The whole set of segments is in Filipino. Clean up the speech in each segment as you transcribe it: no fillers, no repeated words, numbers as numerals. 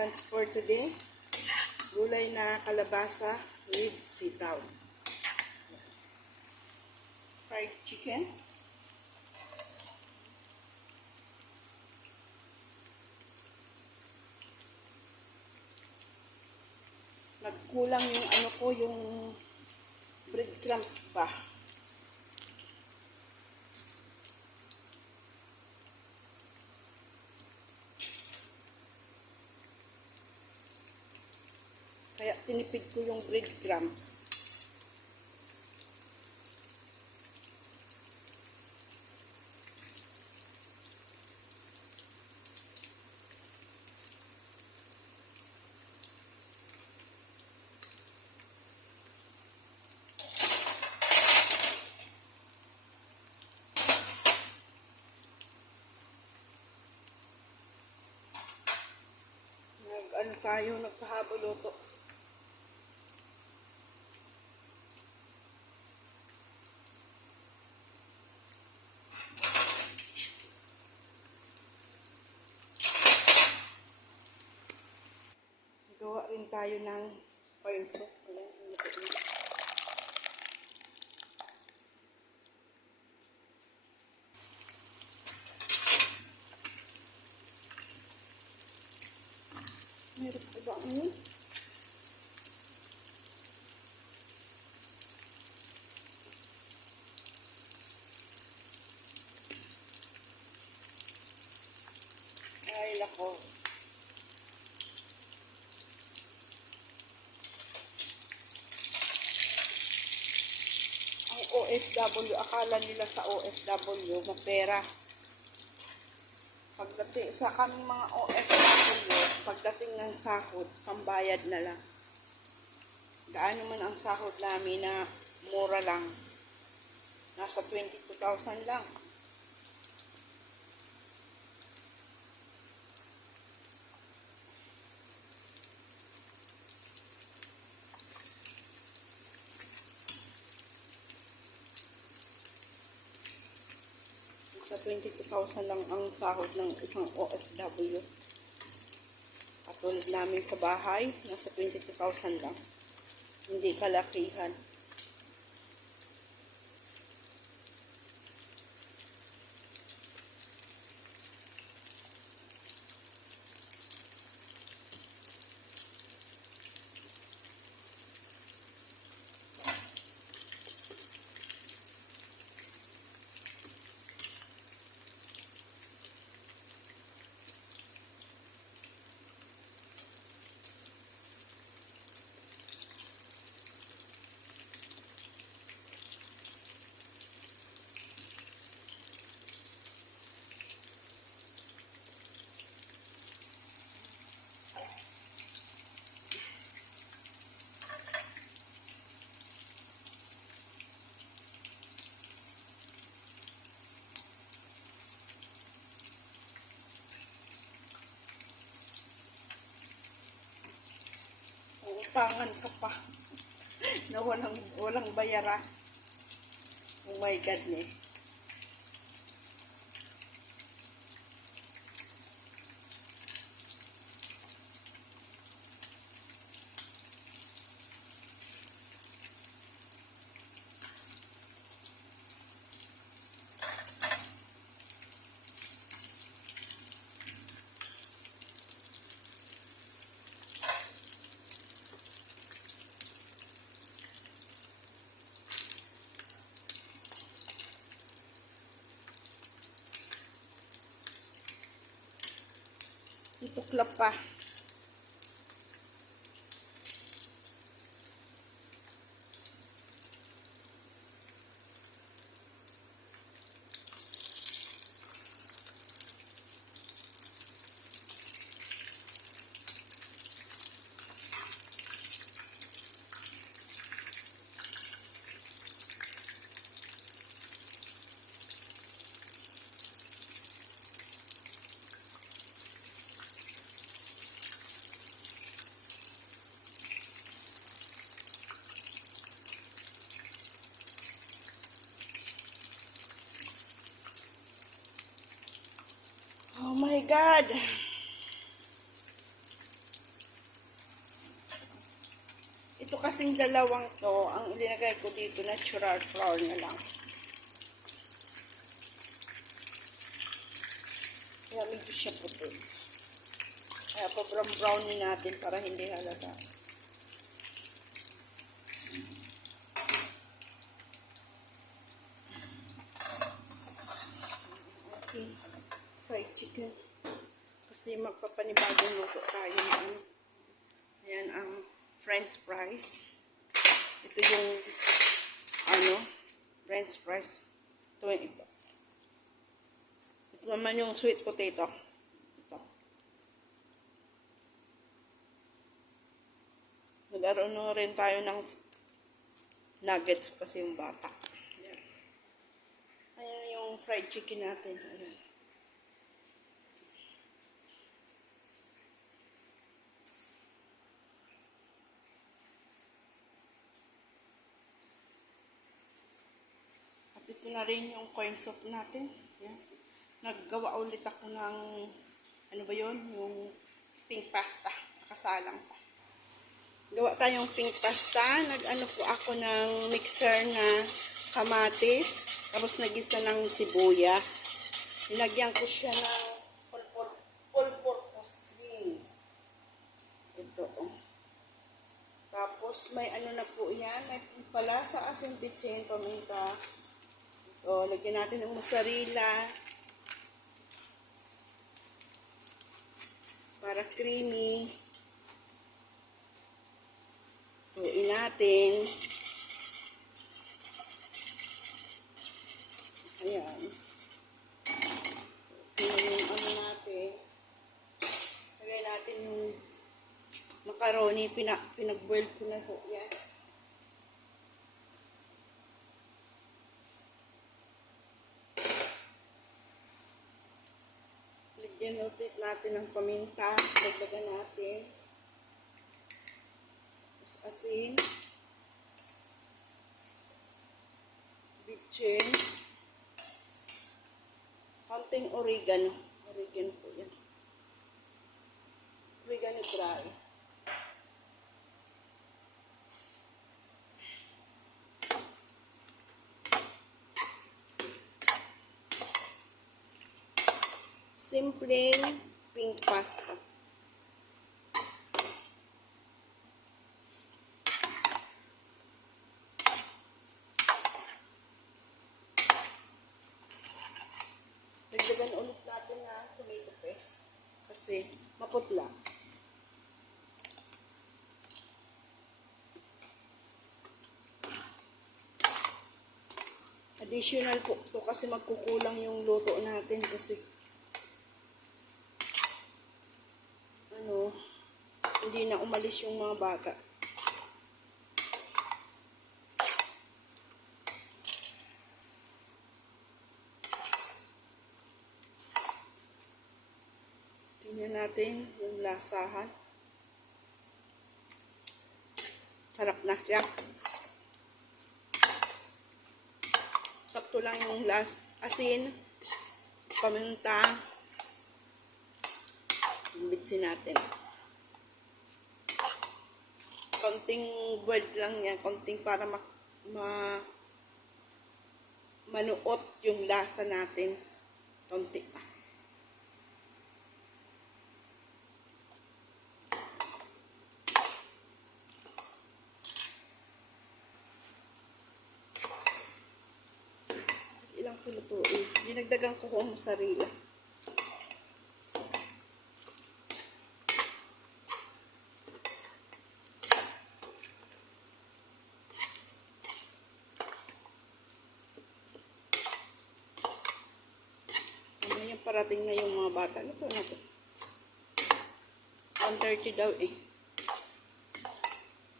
Lunch for today, gulay na kalabasa with sitaw. Fried chicken. Nagkulang yung yung breadcrumbs pa. Kaya tinipid ko yung breadcrumbs. Nagpahabuluto. Gawa rin tayo ng oil soup. Meron pa ba ano? Ay, lako. Ang OFW, akala nila sa OFW, mapera. Pagdating sa kaming mga OFW, pagdating ng sahod, pambayad na lang. Gaano man ang sahod namin na mura lang. Nasa 22,000 lang. Sa 22,000 lang ang sahod ng isang OFW. Katulad namin sa bahay, nasa 22,000 lang. Hindi kalakihan. Utangan ka pa na walang bayaran. Oh my goodness. Ituklap pa. Oh my God! kasing dalawang to, ang ilinagay ko dito natural flour na lang. Kaya medyo siya puti. Kaya pa-brown natin para hindi halata. Okay. Fried chicken. Kasi magpapanibagong luto tayo ng ano. Ayan ang French fries. Ito yung ano, French fries. Ito. Ito naman yung sweet potato. Ito. Nag-aroon rin tayo ng nuggets kasi yung bata. Ayan. Ayan yung fried chicken natin. Ayan. Ito na rin yung corn soup natin. Yan. Naggawa ulit ako ng, ano ba yun? Yung pink pasta. Nakasalang pa. Gawa tayong pink pasta. Nag-ano po ako ng mixer na kamatis. Tapos nagisa ng sibuyas. Nilagyan ko siya ng all-purpose cream. Ito. Tapos may ano na po yan. May palasa, asin, bitsin, paminta. O, lagyan natin ng mozzarella para creamy. Tuin natin. Ayan. Yung ano natin. Lagyan natin yung macaroni. Pinag-boil ko na po. Yan. Ginupit natin ng paminta, dagdagan natin. Tapos asin, bitchin, konting oregano. Oregano po yan. Oregano dry. Simpleng pink pasta. Dagdagan ulit natin na tomato paste kasi maputla. Additional po to kasi magkukulang yung luto natin kasi hindi na umalis yung mga bata. Tingnan natin yung lasahan. Sarap na siya. Sakto lang yung asin, paminta, bitsin natin. Konting boiled lang yan, konting para manuot yung lasa natin. Konti pa. Ilang tulutuin. Dinagdagan ko kung mozzarella. Parating na yung mga bata. Ito na to. 1:30 daw eh.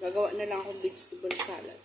Gagawa na lang akong vegetable salad.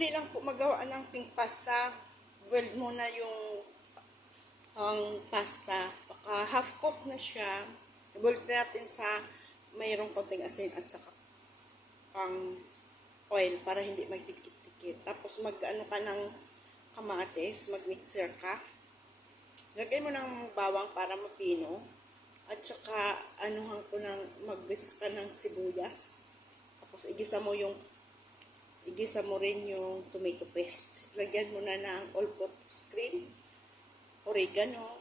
madali lang po magawa ng pink pasta. Boil muna yung ang pasta. Half cook na siya. I-boil natin sa mayroong konting asin at saka pang oil para hindi magdikit-dikit. Tapos mag-ano ka ng kamatis, mag-mixer ka. Lagay mo ng bawang para mapino. At saka anuhan ko magbisa ka ng sibuyas. Tapos igisa mo rin yung tomato paste. Lagyan mo na ng all-purpose cream, oregano,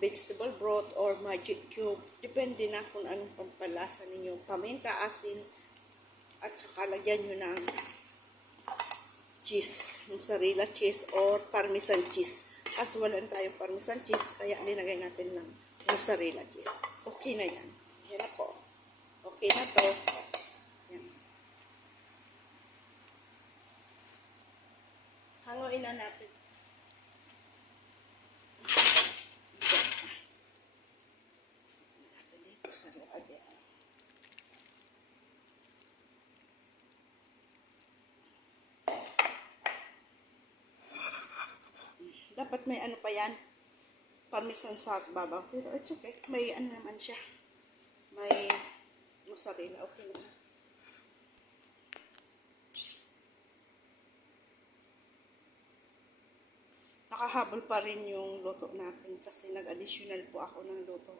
vegetable broth or magic cube. Depende na kung anong pampalasa ninyo. Paminta, asin, at saka lagyan nyo ng cheese, mozzarella cheese or parmesan cheese. As wala tayong parmesan cheese, kaya linagay natin ng mozzarella cheese. Okay na yan. Yan na po. Okay na to. Yan. Hanguin na natin. Dito sa loob yan. Dapat may ano pa yan. Parmesan sa babaw. Pero it's okay. May ano naman siya. May mozzarella. Okay na. Nakahabol pa rin yung luto natin kasi nag-additional po ako ng luto.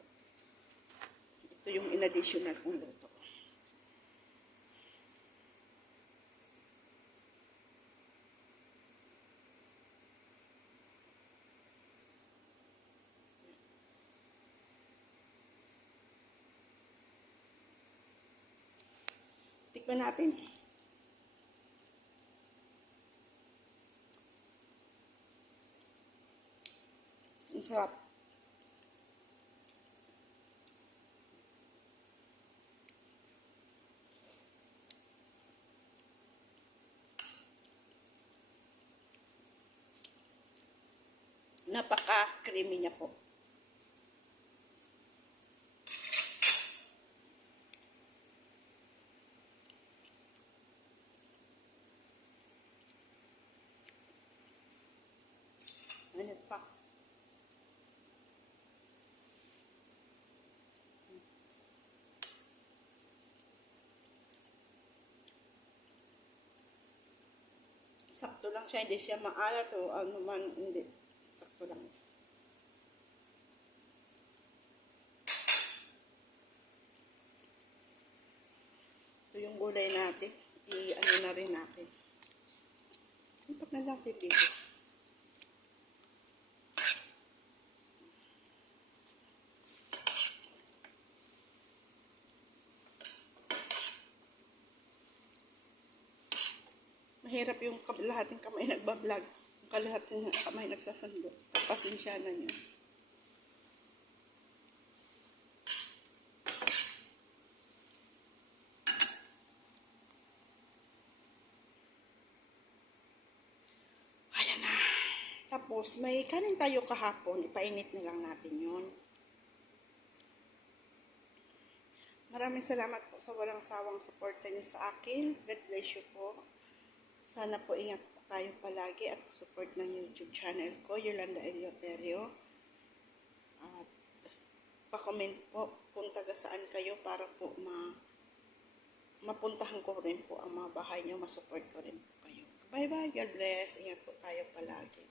Ito yung in-additional kong luto. Tikman natin. Ang sarap. Napaka-creamy niya po. Mainit pa. Sakto lang siya, hindi siya maalat o ano man, hindi. Sakto lang. Ito yung gulay natin. I-ano na rin natin. Lipat na lang dito. Mahirap yung kalahating kamay nagbablog. Yung kalahating kamay nagsasando. Pasensya na niyo. Ayan na. Tapos, may kanin tayo kahapon. Ipainit na lang natin yun. Maraming salamat po sa walang sawang suporta niyo sa akin. God bless you po. Sana po ingat po tayo palagi at support ng YouTube channel ko, Yolanda Eleuterio. At pa-comment po kung taga saan kayo para po mapuntahan ko rin po ang mga bahay niyo, masupport ko rin po kayo. Bye-bye, God bless. Ingat po tayo palagi.